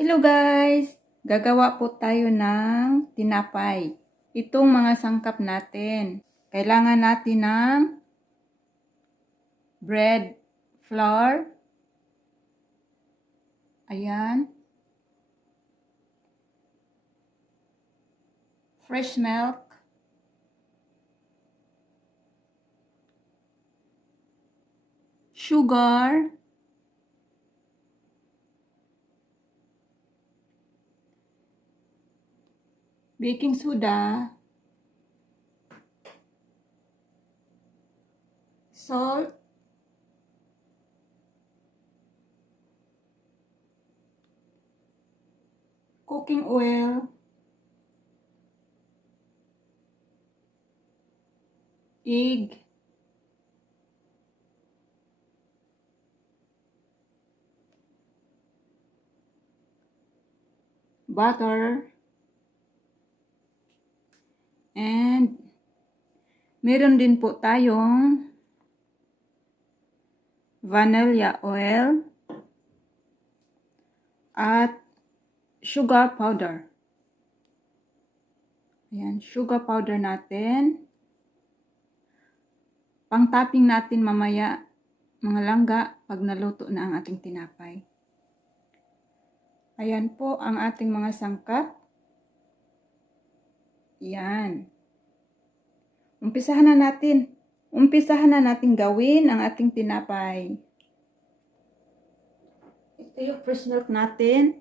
Hello guys! Gagawa po tayo ng tinapay. Itong mga sangkap natin. Kailangan natin ng bread flour. Ayan. Fresh milk. Sugar. Baking soda. Salt. Cooking oil. Egg. Butter. And meron din po tayong vanilla oil at sugar powder. Ayan, sugar powder natin. Pang-topping natin mamaya, mga langga, pag naluto na ang ating tinapay. Ayan po ang ating mga sangkap. Yan. Umpisahan na natin. Umpisahan na natin gawin ang ating tinapay. Ito yung fresh milk natin.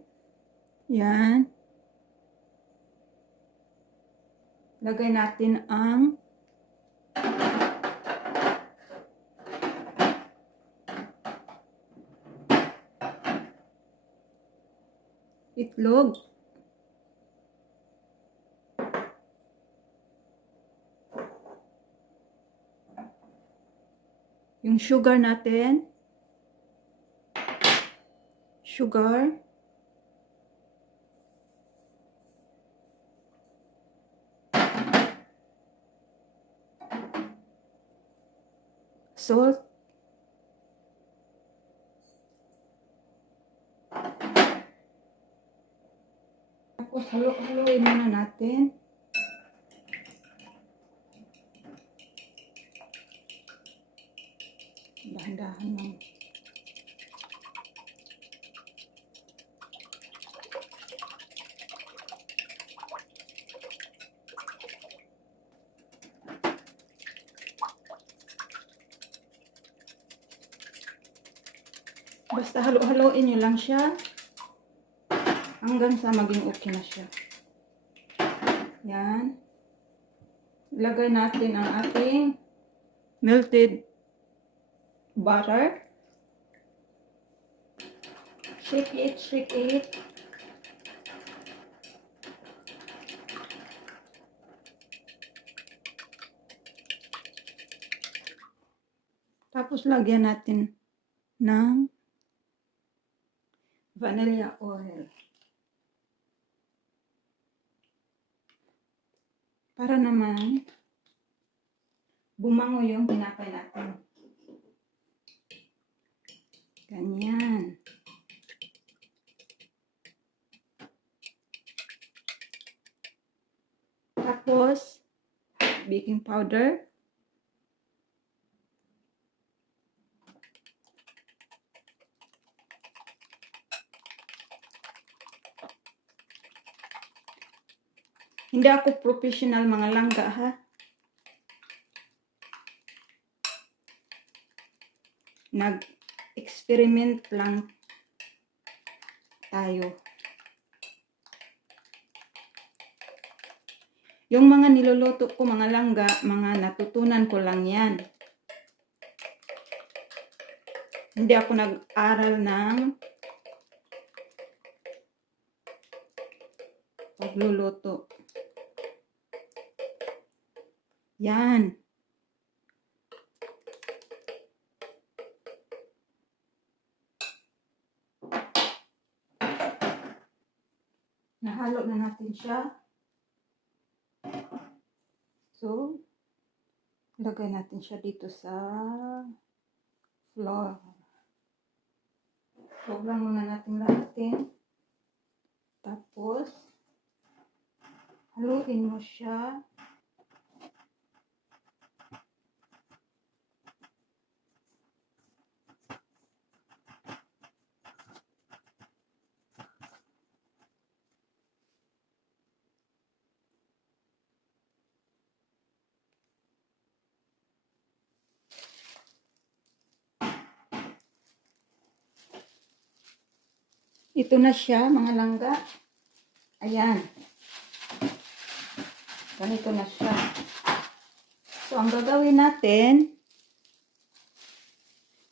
Yan. Lagay natin ang itlog. Yung sugar natin. Sugar. Salt. Tapos halo-haloin muna natin. Dahan-dahan lang. Basta halo-haloin nyo lang siya hanggang sa maging okay na siya. Yan. Ilagay natin ang ating melted butter. Shake it, shake it. Tapos lagyan natin ng vanilla oil. Para naman bumango yung tinapay natin. Ganyan. Tapos baking powder. Hindi ako professional mga langga ha. Nag-experiment lang tayo. Yung mga niluluto ko mga langga, mga natutunan ko lang yan. Hindi ako nag-aral ng pagluluto. Yan. Nahalo na natin siya. So, lagay natin siya dito sa flour. Huwag lang muna natin lahatin. Haluin mo siya. Ito na siya, mga langga. Ayan. Ganito na siya. So, ang gagawin natin,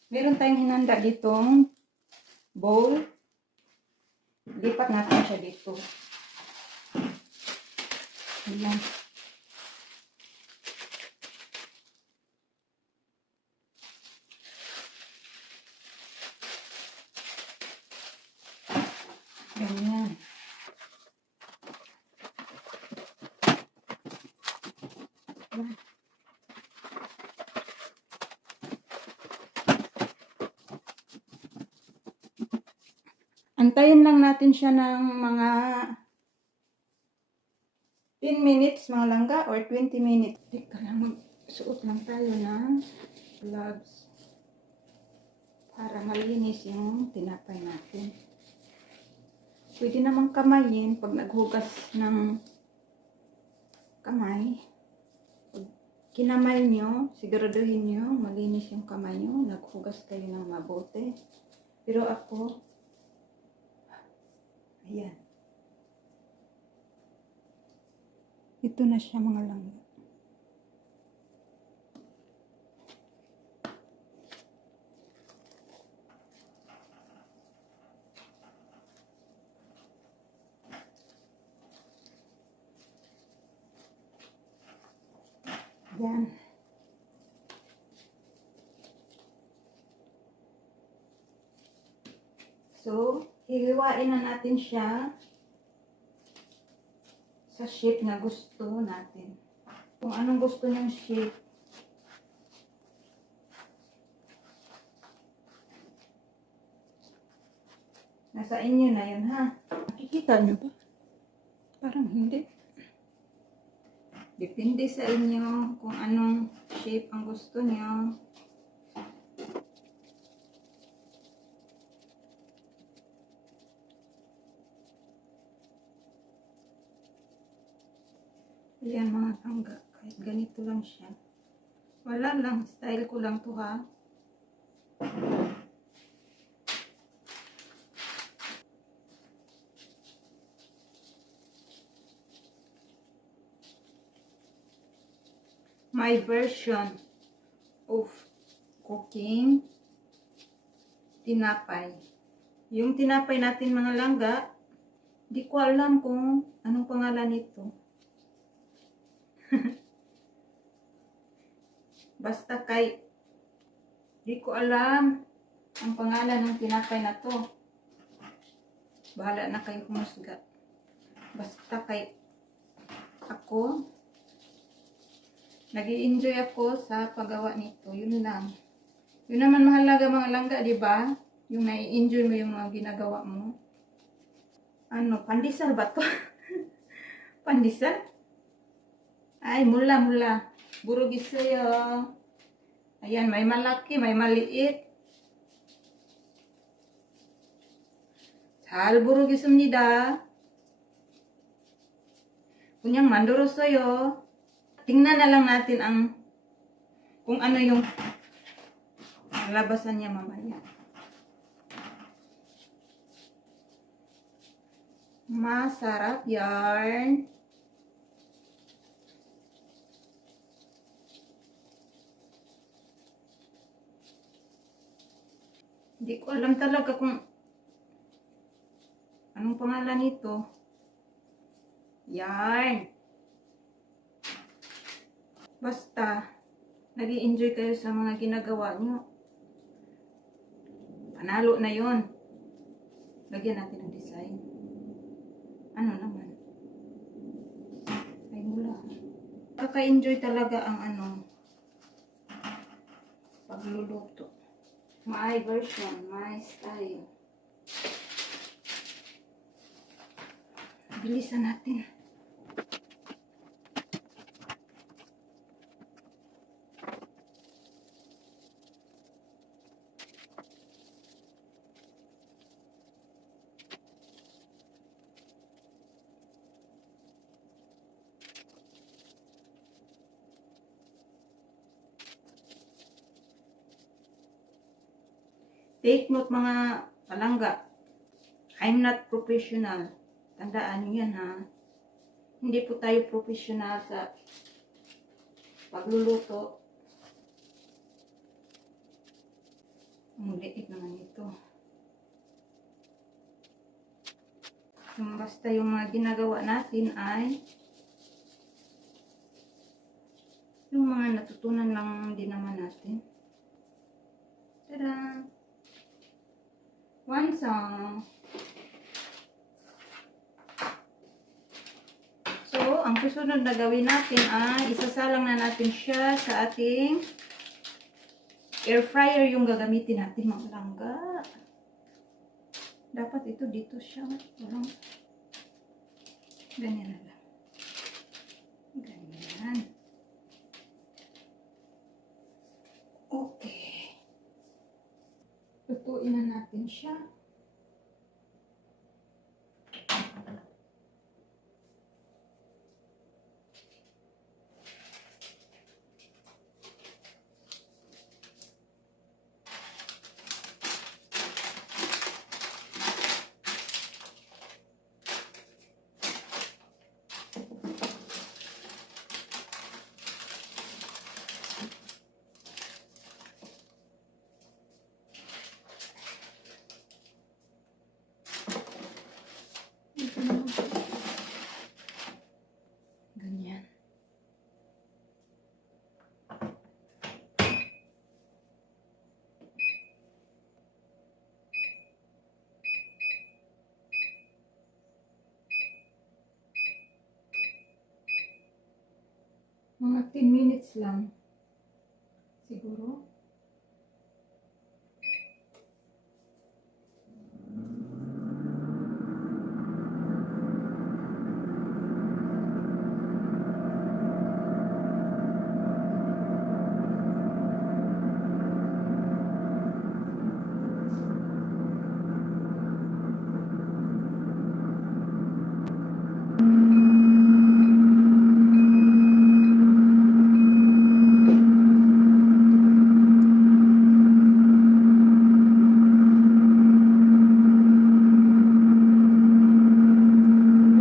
meron tayong hinanda ditong bowl. Lipat natin siya dito. Ayan. Ganyan. Antayin lang natin siya ng mga 10 minutes mga langga or 20 minutes. Teka lang, magsuot lang tayo ng gloves para malinis yung tinapay natin. Pwede namang kamayin pag naghugas ng kamay. Pag kinamay nyo, siguraduhin nyo malinis yung kamay nyo. Naghugas kayo ng mabuti. Pero ako, ayan. Ito na siya mga langga. Yan. So, hihiwain na natin siya sa shape na gusto natin. Kung anong gusto ng shape. Nasa inyo na yun, ha? Nakikita nyo ba? Parang hindi. Depende sa inyo kung anong shape ang gusto nyo. Ayan mga langga. Kahit ganito lang siya. Wala lang. Style ko lang to, ha? My version of cooking tinapay. Yung tinapay natin mga langga, di ko alam kung anong pangalan nito. Basta di ko alam ang pangalan ng tinapay na to. Bahala na kayo humusga. Basta ako, nag-i-enjoy ako sa paggawa nito. Yun lang. Yun naman mahalaga mga langga, di ba? Yung nai-enjoy mo yung mga ginagawa mo. Ano, pandesal ba to? Pandesal? Ay, mula. Burugis sa'yo. Ayan, may malaki, may maliit. 잘 모르겠습니다. 그냥 만들었어요. Tingnan na lang natin kung ano yung labasan niya mamaya. Masarap yarn. Hindi ko alam talaga kung anong pangalan nito. Yarn. Basta, nag-i-enjoy kayo sa mga ginagawa nyo. Panalo na yon. Lagyan natin ng design. Ano naman? Ay, mula. Kaka-enjoy talaga ang pagluluto. My version, my style. Bilisan natin. Take note mga palangga. I'm not professional. Tandaan niyo yan ha. Hindi po tayo professional sa pagluluto. Ang liit naman ito. Basta yung mga ginagawa natin ay yung mga natutunan lang din naman natin. Tada! One song. So, ang susunod na gawin natin ay isasalang na natin siya sa ating air fryer yung gagamitin natin mga langga. Dapat ito dito siya. Walang ganyan na lang. Ganyan. Okay. Lutuin na natin siya. Ganyan. Mga 10 minutes lang. Siguro.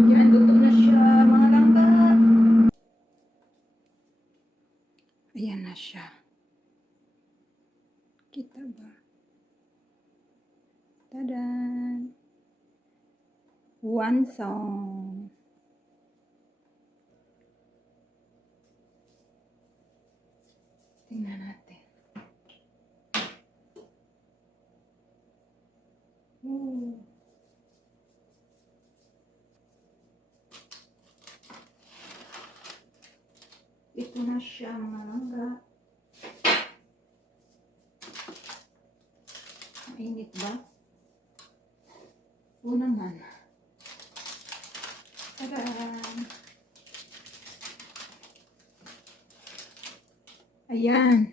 Ayan, luto na siya mga langga. Ayan na siya. Kita ba? Tada! One song. Tingnan natin. Ooh. Ito na siya mga langga. Mainit ba? Oo naman. Tada! Ayan.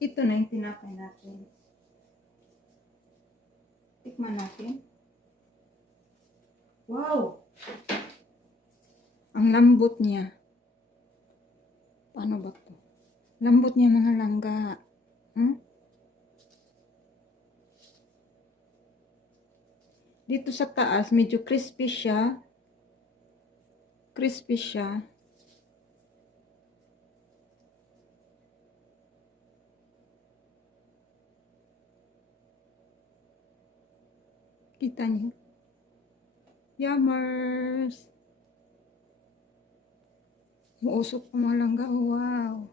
Ito na yung tinapay natin. Tikman natin. Wow! Ang lambot niya. Paano ba to? Lambot niya mga langga. Dito sa taas, medyo crispy siya. Crispy siya. Kita niyo? Yummers! Uusok pa mga langga. Wow!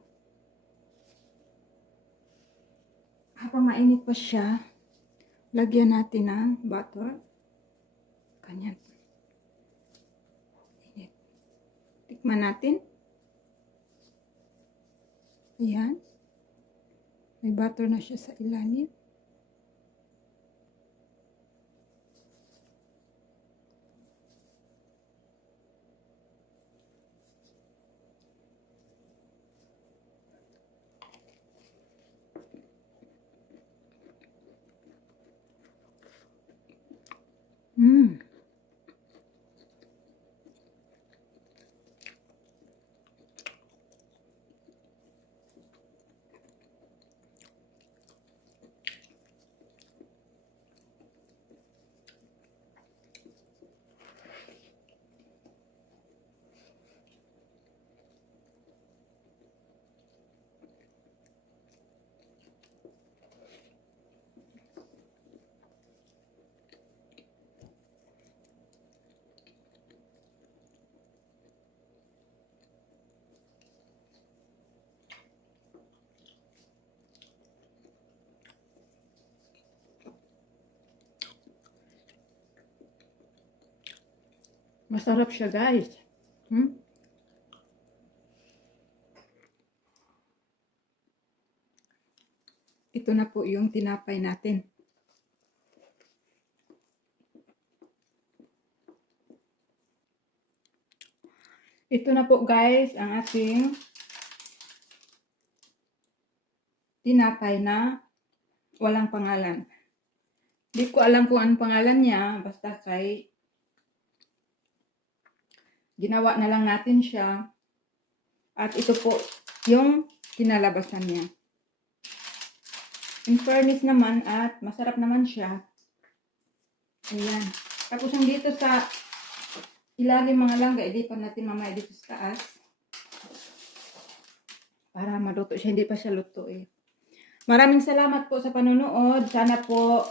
Habang mainit pa siya, lagyan natin ng butter. Ganyan. Init. Tikman natin. Ayan. May butter na siya sa ilalim. Masarap siya, guys. Hmm? Ito na po yung tinapay natin. Ito na po, guys, ang ating tinapay na walang pangalan. Di ko alam kung anong pangalan niya, basta kay ginawa na lang natin siya. At ito po yung kinalabasan niya. In fairness naman at masarap naman siya. Ayan. Tapos yung dito sa ilalim mga langga, hindi pa natin mamaya dito sa taas. Para maluto siya, hindi pa siya luto eh. Maraming salamat po sa panonood. Sana po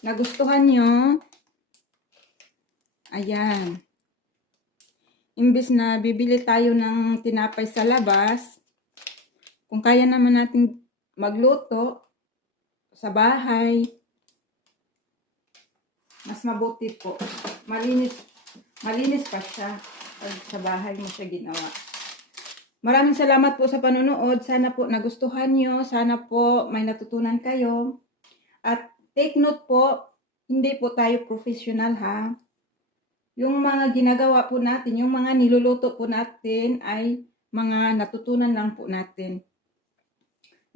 nagustuhan nyo. Ayan. Imbis na bibili tayo ng tinapay sa labas, kung kaya naman natin magluto sa bahay, mas mabuti po. Malinis pa siya pag sa bahay mo siya ginawa. Maraming salamat po sa panonood. Sana po nagustuhan nyo. Sana po may natutunan kayo. At take note po, hindi po tayo professional ha. Yung mga ginagawa po natin, yung mga niluluto po natin ay mga natutunan lang po natin.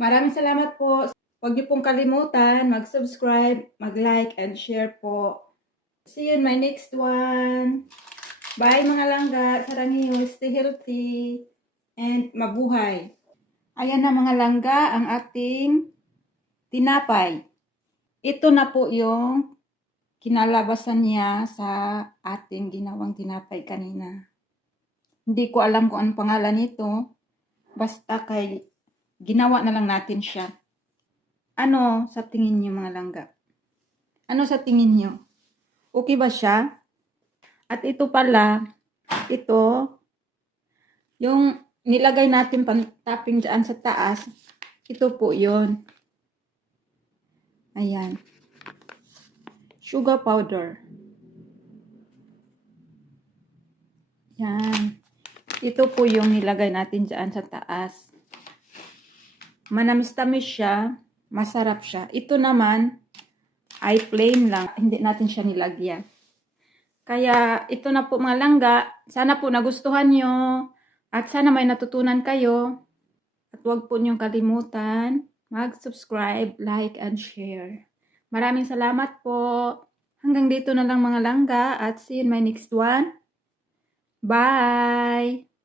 Maraming salamat po. Huwag niyo pong kalimutan mag-subscribe, mag-like, and share po. See you in my next one. Bye mga langga. Sarangyo, stay healthy, and mabuhay. Ayan na mga langga, ang ating tinapay. Ito na po yung kinalabasan niya sa ating ginawang tinapay kanina. Hindi ko alam kung anong pangalan nito. Basta kay ginawa na lang natin siya. Ano sa tingin niyo mga langga? Ano sa tingin niyo? Okay ba siya? At ito pala, ito, yung nilagay natin pang-topping dyan sa taas, ito po yun. Ayan. Sugar powder. Yan. Ito po yung nilagay natin dyan sa taas. Manamis-tamis siya. Masarap siya. Ito naman ay plain lang. Hindi natin siya nilagyan. Kaya ito na po mga langga. Sana po nagustuhan nyo. At sana may natutunan kayo. At huwag po niyong kalimutan mag-subscribe, like, and share. Maraming salamat po. Hanggang dito na lang mga langga. At see you in my next one. Bye!